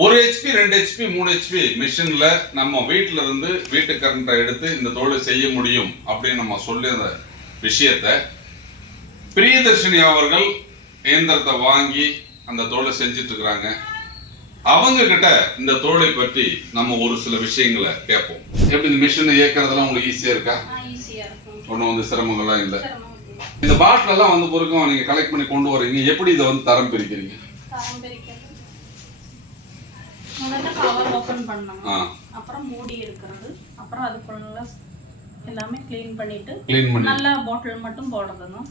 ஒரு ஹெச்பி ரெண்டு ஹெச்பி மூணு ஹெச்பி மிஷின்ல நம்ம வீட்டில இருந்து வீட்டு கரண்ட்டை எடுத்து இந்த தொழிலை செய்ய முடியும் அப்படின்னு நம்ம சொல்லிய அந்த விஷயத்த பிரியதர்ஷினி அவர்கள் இயந்திரத்தை வாங்கி அந்த தொழிலை செஞ்சுட்டு இருக்கிறாங்க அவங்க கிட்ட இந்த தொழிலை பற்றி நம்ம ஒரு சில விஷயங்களை கேட்போம். எப்படி இந்த மிஷினை இயக்கிறதெல்லாம் உங்களுக்கு ஈஸியா இருக்கா? ஈஸியாக இருக்கும். ஒன்றும் வந்து சிரமங்கள்லாம் இல்லை. இந்த பாட்டில் எல்லாம் வந்து பிறகும் நீங்க கலெக்ட் பண்ணி கொண்டு வரீங்க. எப்படி இதை வந்து தரம் பிரிக்கிறீங்க? முதல்ல கவர் ஓப்பன். பண்ணணும். அப்புறம் மூடி எடுக்கிறது அப்புறம் அதுக்குள்ள எல்லாமே க்ளீன் பண்ணிட்டு நல்லா பாட்டில் மட்டும் போடுறதுணும்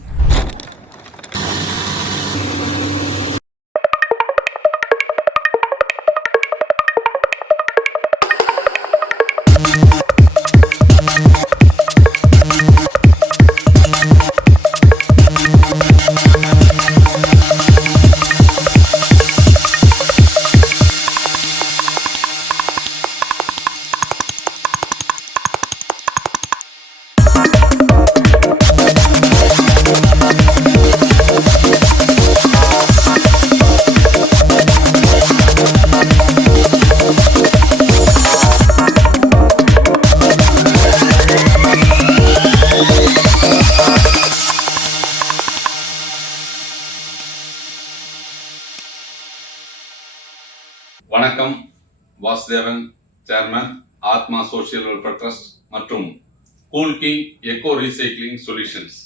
Vasudevan chairman Atma social welfare trust மற்றும் cool king eco recycling solutions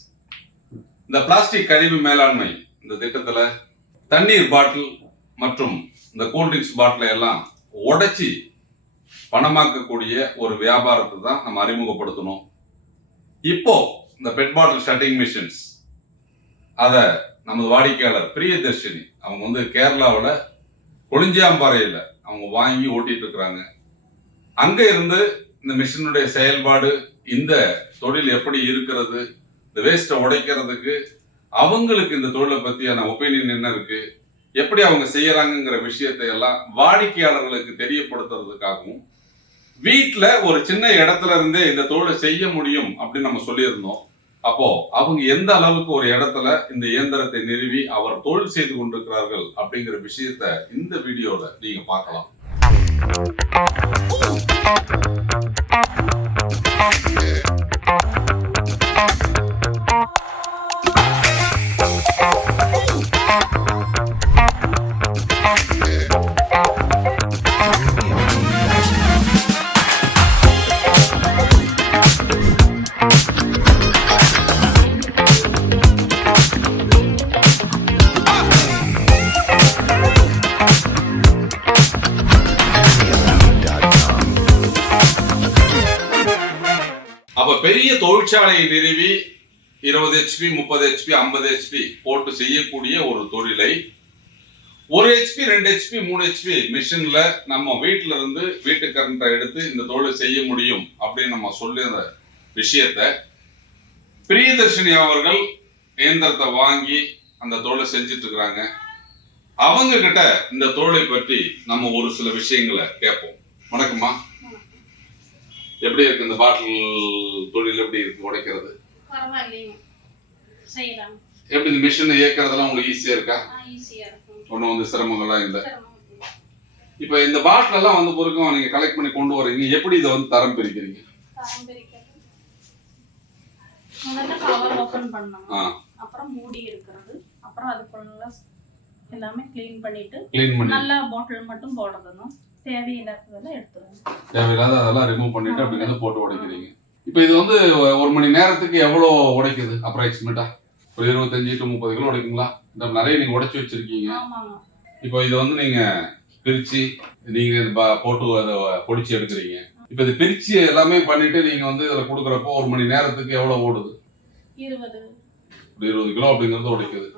இந்த பிளாஸ்டிக் கழிவு மேலாண்மை இந்த திட்டத்தில் தண்ணீர் பாட்டில் மற்றும் இந்த கூல்ட்ரிங்க்ஸ் பாட்டிலை எல்லாம் உடைச்சி பணமாக்கக்கூடிய ஒரு வியாபாரத்தை தான் நம்ம அறிமுகப்படுத்தணும். இப்போ இந்த பெட் பாட்டில் ஷட்டிங் மிஷின்ஸ் அதை நமது வாடிக்கையாளர் பிரியதர்ஷினி அவங்க வந்து கேரளாவில் கொளிஞ்சியாம்பாறையில் அவங்க வாங்கி ஓட்டிட்டு இருக்கிறாங்க அங்க இருந்து இந்த மிஷினுடைய செயல்பாடு இந்த தொழில் எப்படி இருக்கிறது இந்த வேஸ்ட்டை உடைக்கிறதுக்கு அவங்களுக்கு இந்த தொழிலை பற்றியான ஒப்பீனியன் என்ன இருக்கு எப்படி அவங்க செய்யறாங்கிற விஷயத்தை எல்லாம் வாடிக்கையாளர்களுக்கு தெரியப்படுத்துறதுக்காகவும் வீட்டில் ஒரு சின்ன இடத்துல இருந்தே இந்த தொழிலை செய்ய முடியும் அப்படின்னு நம்ம சொல்லியிருந்தோம். அப்போ அவங்க எந்த அளவுக்கு ஒரு இடத்துல இந்த இயந்திரத்தை நிறுவி அவர் தொழில் செய்து கொண்டிருக்கிறார்கள் அப்படிங்கிற விஷயத்த இந்த வீடியோல நீங்க பார்க்கலாம். அப்போ பெரிய தொழிற்சாலையை நிறுவி இருபது ஹெச்பி முப்பது ஹெச்பி ஐம்பது ஹெச்பி போட்டு செய்யக்கூடிய ஒரு தொழிலை ஒரு ஹெச்பி ரெண்டு ஹெச்பி மூணு ஹெச்பி மிஷினில் நம்ம வீட்டில் இருந்து வீட்டு கரண்ட்டை எடுத்து இந்த தொழிலை செய்ய முடியும் அப்படின்னு நம்ம சொல்லுற அந்த விஷயத்த பிரியதர்ஷினி அவர்கள் இயந்திரத்தை வாங்கி அந்த தொழிலை செஞ்சுட்டு இருக்கிறாங்க. அவங்க கிட்ட இந்த தொழிலை பற்றி நம்ம ஒரு சில விஷயங்களை கேட்போம். வணக்கம்மா. எப்படி இருக்கு இந்த பாட்டில் தொழில்? எப்படி இருக்கு உடைக்கிறது? எப்படி இந்த மிஷினை இயக்கிறதெல்லாம் உங்களுக்கு ஈஸியா இருக்கா? ஒன்றும் வந்து சிரமங்கள்லாம் இல்லை. இப்போ இந்த பாட்டில் எல்லாம் வந்து பிறகும் நீங்க கலெக்ட் பண்ணி கொண்டு வரீங்க எப்படி இதை வந்து தரம் பிரிக்கிறீங்க? அப்புறம் மூடி எடுக்கிறது அப்புறம் அதுக்குள்ள எல்லாமே க்ளீன் பண்ணிட்டு நல்லா பாட்டில் மட்டும் போடுறதுணும் தேவையில்லாததெல்லாம் தேவையில்லாத அதெல்லாம் ரிமூவ் பண்ணிட்டு அப்படிங்கிறத போட்டு உடைக்கிறீங்க. இப்போ இது வந்து ஒரு மணி நேரத்துக்கு எவ்வளோ உடைக்குது அப்ராக்சிமேட்டா ஒரு இருபத்தஞ்சு டு முப்பது கிலோ உடைக்குங்களா? இந்த நிறைய நீங்க உடைச்சு வச்சிருக்கீங்க. இப்போ இதை வந்து நீங்க பிரிச்சு நீங்க இது ப- போட்டு அதை பொடிச்சு எடுக்கிறீங்க. இப்போ இது பிரிச்சு எல்லாமே பண்ணிட்டு நீங்க வந்து இதுல கொடுக்குறப்போ ஒரு மணி நேரத்துக்கு எவ்வளவு ஓடுது? இருபது. இருபது கிலோ அப்படிங்கிறது உடைக்குது.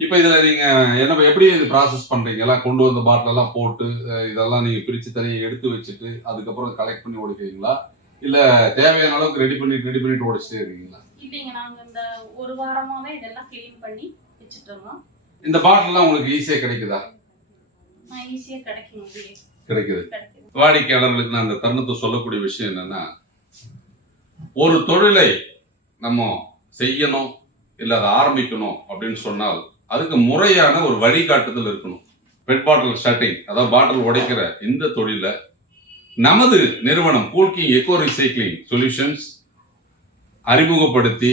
இப்போ இதுல நீங்க என்ன எப்படி இது ப்ராசஸ் எல்லாம் கொண்டு வந்த பாட்டில் எல்லாம் போட்டு இதெல்லாம் நீங்க பிரிச்சு தனியாக எடுத்து வச்சுட்டு அதுக்கப்புறம் கலெக்ட் பண்ணி உடைக்கிறீங்களா இல்ல தேவையான அளவுக்கு ரெடி பண்ணி ரெடி பண்ணிட்டு உடைச்சிட்டே இருக்கீங்களா? இல்லைங்க நாங்க இந்த ஒரு வாரமாவே இதெல்லாம் க்ளீன் பண்ணி வச்சுட்டு இந்த பாட்டில்லாம் உங்களுக்கு ஈஸியா கிடைக்குதா? ஈஸியாக கிடைக்கும் கிடைக்குது. வாடிக்கையாளர்களுக்கு நான் அந்த தருணத்தை சொல்லக்கூடிய விஷயம் என்னன்னா ஒரு தொழிலை நம்ம செய்யணும் இல்லை அதை ஆரம்பிக்கணும் அப்படின்னு சொன்னால் அதுக்கு முறையான ஒரு வழிகாட்டுதல் இருக்கணும். பெட் பாட்டில் ஷட்டிங் அதாவது பாட்டில் உடைக்கிற இந்த தொழிலை நமது நிறுவனம் கூல்கிங் எக்கோ ரீசைக்ளிங் சொல்யூஷன்ஸ் அறிமுகப்படுத்தி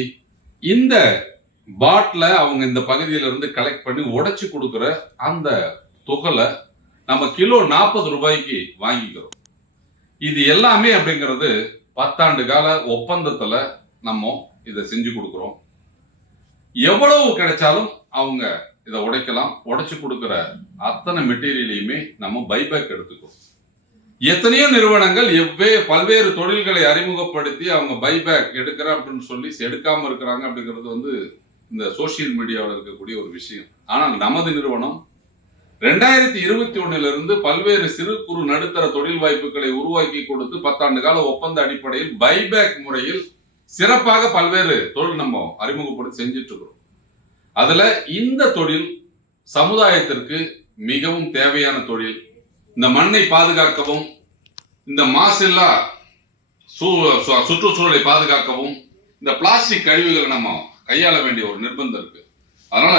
இந்த பாட்டில் அவங்க இந்த பகுதியிலிருந்து கலெக்ட் பண்ணி உடைச்சி கொடுக்குற அந்த தொகலை நம்ம கிலோ நாற்பது ரூபாய்க்கு வாங்கிக்கிறோம். இது எல்லாமே அப்படிங்கிறது பத்தாண்டு கால ஒப்பந்தத்தில் நம்ம இதை செஞ்சு கொடுக்குறோம். எவ்வளவு கிடைச்சாலும் அவங்க இதை உடைக்கலாம் உடைச்சு கொடுக்குற அத்தனை மெட்டீரியலையுமே நம்ம பைபேக் எடுத்துக்கோம். எத்தனையோ நிறுவனங்கள் எவ்வே பல்வேறு தொழில்களை அறிமுகப்படுத்தி அவங்க பைபேக் எடுக்கிறேன் அப்படின்னு சொல்லி எடுக்காமல் இருக்கிறாங்க அப்படிங்கிறது வந்து இந்த சோஷியல் மீடியாவில் இருக்கக்கூடிய ஒரு விஷயம். ஆனால் நமது நிறுவனம் ரெண்டாயிரத்தி இருபத்தி ஒன்னிலிருந்து பல்வேறு சிறு குறு நடுத்தர தொழில் வாய்ப்புகளை உருவாக்கி கொடுத்து பத்தாண்டு கால ஒப்பந்த அடிப்படையில் பைபேக் முறையில் சிறப்பாக பல்வேறு தொழில் நம்ம அறிமுகப்படுத்தி செஞ்சுட்டு இருக்கிறோம். அதில் இந்த தொழில் சமுதாயத்திற்கு மிகவும் தேவையான தொழில். இந்த மண்ணை பாதுகாக்கவும் இந்த மாசில்லா சூ சு- சுற்றுச்சூழலை பாதுகாக்கவும் இந்த பிளாஸ்டிக் கழிவுகளை நம்ம கையாள வேண்டிய ஒரு நிர்பந்தம் இருக்கு. அதனால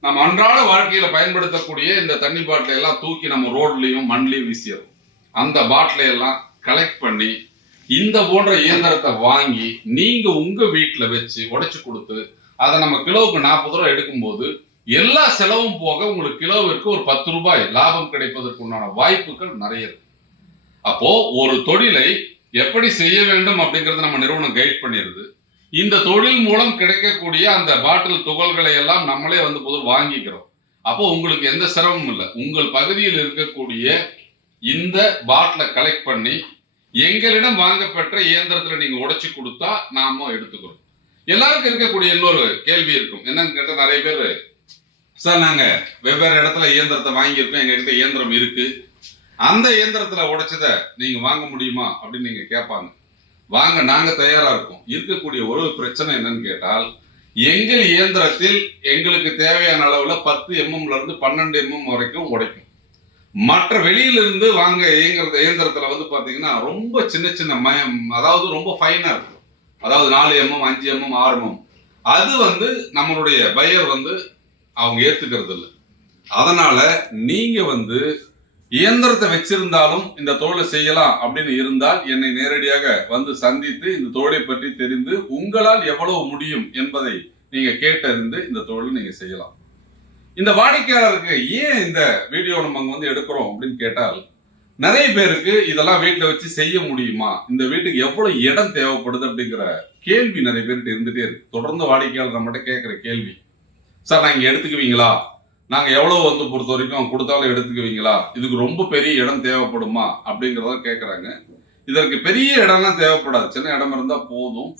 நம்ம அன்றாட வாழ்க்கையில பயன்படுத்தக்கூடிய இந்த தண்ணி பாட்டிலை எல்லாம் தூக்கி நம்ம ரோட்லையும் மண்லையும் வீசிடுறோம். அந்த பாட்டிலை எல்லாம் கலெக்ட் பண்ணி இந்த போன்ற இயந்திரத்தை வாங்கி நீங்க உங்க வீட்டில் வச்சு உடைச்சு கொடுத்து அதை நம்ம கிலோவுக்கு நாற்பது ரூபா எடுக்கும்போது எல்லா செலவும் போக உங்களுக்கு கிலோவிற்கு ஒரு பத்து ரூபாய் லாபம் கிடைப்பதற்கு உண்டான வாய்ப்புகள் நிறைய இருக்கு. அப்போ ஒரு தொழிலை எப்படி செய்ய வேண்டும் அப்படிங்கறத நம்ம நிறுவனம் கைட் பண்ணிடுது. இந்த தொழில் மூலம் கிடைக்கக்கூடிய அந்த பாட்டில் துகள்களை எல்லாம் நம்மளே வந்து பொது வாங்கிக்கிறோம். அப்போ உங்களுக்கு எந்த சிரமமும் இல்லை. உங்கள் பகுதியில் இருக்கக்கூடிய இந்த பாட்டிலை கலெக்ட் பண்ணி எங்களிடம் வாங்கப்பெற்ற இயந்திரத்தில் நீங்க உடைச்சு கொடுத்தா நாம எடுத்துக்கிறோம். எல்லாருக்கும் இருக்கக்கூடிய இன்னொரு கேள்வி இருக்கும். என்னன்னு கேட்டால் நிறைய பேர் சார் நாங்கள் வெவ்வேறு இடத்துல இயந்திரத்தை வாங்கியிருக்கோம். எங்ககிட்ட இயந்திரம் இருக்கு. அந்த இயந்திரத்தில் உடைச்சதை நீங்கள் வாங்க முடியுமா? அப்படின்னு நீங்கள் கேட்பாங்க. வாங்க நாங்கள் தயாராக இருக்கோம். இருக்கக்கூடிய ஒரு பிரச்சனை என்னன்னு கேட்டால் எங்கள் இயந்திரத்தில் எங்களுக்கு தேவையான அளவில் பத்து எம்எம்ல இருந்து பன்னெண்டு எம்எம் வரைக்கும் உடைக்கும். மற்ற வெளியிலிருந்து வாங்க இயங்குற இயந்திரத்தில் வந்து பார்த்தீங்கன்னா ரொம்ப சின்ன சின்ன மயம் அதாவது ரொம்ப ஃபைனாக இருக்கும் அதாவது நாலு எம்எம் அஞ்சு எம்எம் ஆறு எம்எம். அது வந்து நம்மளுடைய பையர் வந்து அவங்க ஏத்துக்கிறது இல்லை. அதனால நீங்க வந்து இயந்திரத்தை வச்சிருந்தாலும் இந்த தொழிலை செய்யலாம் அப்படின்னு இருந்தால் என்னை நேரடியாக வந்து சந்தித்து இந்த தொழிலை பற்றி தெரிந்து உங்களால் எவ்வளவு முடியும் என்பதை நீங்க கேட்டறிந்து இந்த தொழிலை நீங்க செய்யலாம். இந்த வாடிக்கையாளருக்கு ஏன் இந்த வீடியோ நம்ம வந்து எடுக்கிறோம் அப்படின்னு கேட்டால் நிறைய பேருக்கு இதெல்லாம் வீட்டில் வச்சு செய்ய முடியுமா? இந்த வீட்டுக்கு எவ்வளோ இடம் தேவைப்படுது அப்படிங்கிற கேள்வி நிறைய பேர்கிட்ட இருந்துகிட்டே இருக்கு. தொடர்ந்து வாடிக்கையாளர் நம்மகிட்ட கேட்குற கேள்வி. சார் நாங்கள் எடுத்துக்குவீங்களா? நாங்கள் எவ்வளோ வந்து பொறுத்த வரைக்கும் கொடுத்தாலும் எடுத்துக்குவீங்களா? இதுக்கு ரொம்ப பெரிய இடம் தேவைப்படுமா? அப்படிங்கிறத கேட்குறாங்க இதற்கு பெரிய இடம்லாம் தேவைப்படாது. சின்ன இடம் இருந்தால் போதும்.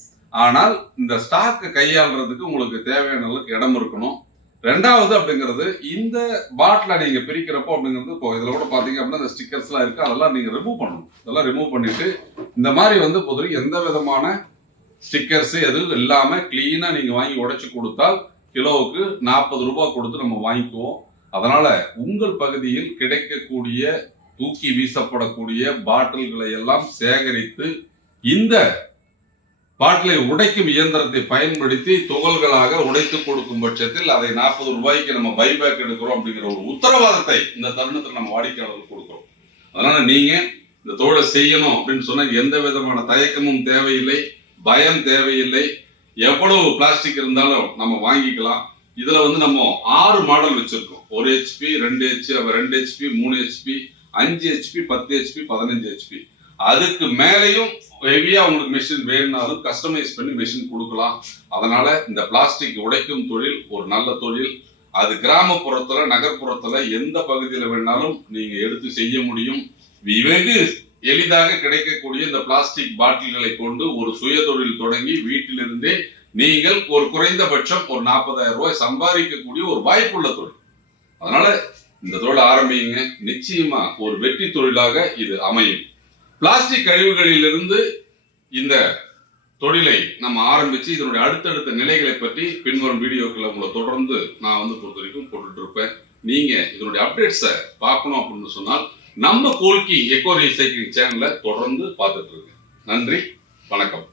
ஆனால் இந்த ஸ்டாக்கை கையாளுறதுக்கு உங்களுக்கு தேவையான அளவுக்கு இடம் இருக்கணும். ரெண்டாவது அப்படிங்கிறது இந்த பாட்டில நீங்க பிரிக்கிறப்போ அப்படிங்கிறது இப்போ இதுல கூட பாத்தீங்க அப்படின்னா இந்த ஸ்டிக்கர்ஸ்லாம் இருக்கு. அதெல்லாம் நீங்க ரிமூவ் பண்ணணும். இதெல்லாம் ரிமூவ் பண்ணிட்டு இந்த மாதிரி வந்து பொதுவாக எந்த விதமான ஸ்டிக்கர்ஸ் எதுவும் இல்லாம கிளீனா நீங்க வாங்கி உடைச்சு கொடுத்தால் கிலோவுக்கு நாற்பது ரூபாய் கொடுத்து நம்ம வாங்கிக்குவோம். அதனால உங்கள் பகுதியில் கிடைக்கக்கூடிய தூக்கி வீசப்படக்கூடிய பாட்டில்களை எல்லாம் சேகரித்து இந்த பாட்டிலை உடைக்கும் இயந்திரத்தை பயன்படுத்தி துகள்களாக உடைத்து கொடுக்கும் பட்சத்தில் அதை நாற்பது ரூபாய்க்கு நம்ம பைபேக் எடுக்கிறோம் அப்படிங்கிற ஒரு உத்தரவாதத்தை இந்த தருணத்தில் நம்ம வாடிக்கையாளர்களுக்கு கொடுக்குறோம். அதனால நீங்க இந்த தொழிலை செய்யணும் அப்படின்னு சொன்னா எந்த விதமான தயக்கமும் தேவையில்லை பயம் தேவையில்லை. எவ்வளவு பிளாஸ்டிக் இருந்தாலும் நம்ம வாங்கிக்கலாம். இதுல வந்து நம்ம ஆறு மாடல் வச்சிருக்கோம். ஒரு ஹெச்பி ரெண்டு ஹெச்பி ரெண்டு ஹெச்பி மூணு ஹெச்பி அஞ்சு ஹெச்பி பத்து ஹெச்பி பதினஞ்சு ஹெச்பி அதுக்கு மேலேயும் ஹெவியா உங்களுக்கு மிஷின் வேணும்னாலும் கஸ்டமைஸ் பண்ணி மிஷின் கொடுக்கலாம். அதனால இந்த பிளாஸ்டிக் உடைக்கும் தொழில் ஒரு நல்ல தொழில். அது கிராமப்புறத்துல நகர்ப்புறத்துல எந்த பகுதியில வேணாலும் நீங்க எடுத்து செய்ய முடியும். வெகு எளிதாக கிடைக்கக்கூடிய இந்த பிளாஸ்டிக் பாட்டில்களை கொண்டு ஒரு சுய தொழில் தொடங்கி வீட்டிலிருந்தே நீங்கள் ஒரு குறைந்தபட்சம் ஒரு நாற்பதாயிரம் ரூபாய் சம்பாதிக்கக்கூடிய ஒரு வாய்ப்புள்ள தொழில். அதனால இந்த தொழில் ஆரம்பிங்க. நிச்சயமா ஒரு வெற்றி தொழிலாக இது அமையும். பிளாஸ்டிக் கழிவுகளிலிருந்து இந்த தொழிலை நம்ம ஆரம்பிச்சு இதனுடைய அடுத்தடுத்த நிலைகளை பற்றி பின்வரும் வீடியோக்களை உங்களை தொடர்ந்து நான் வந்து பொறுத்த வரைக்கும் போட்டுட்டு இருப்பேன். நீங்க இதனுடைய அப்டேட்ஸை பார்க்கணும் அப்படின்னு சொன்னால் நம்ம கோல்கி எக்கோ ரீசைக்கிளிங் சேனலை தொடர்ந்து பார்த்துட்டு நன்றி வணக்கம்.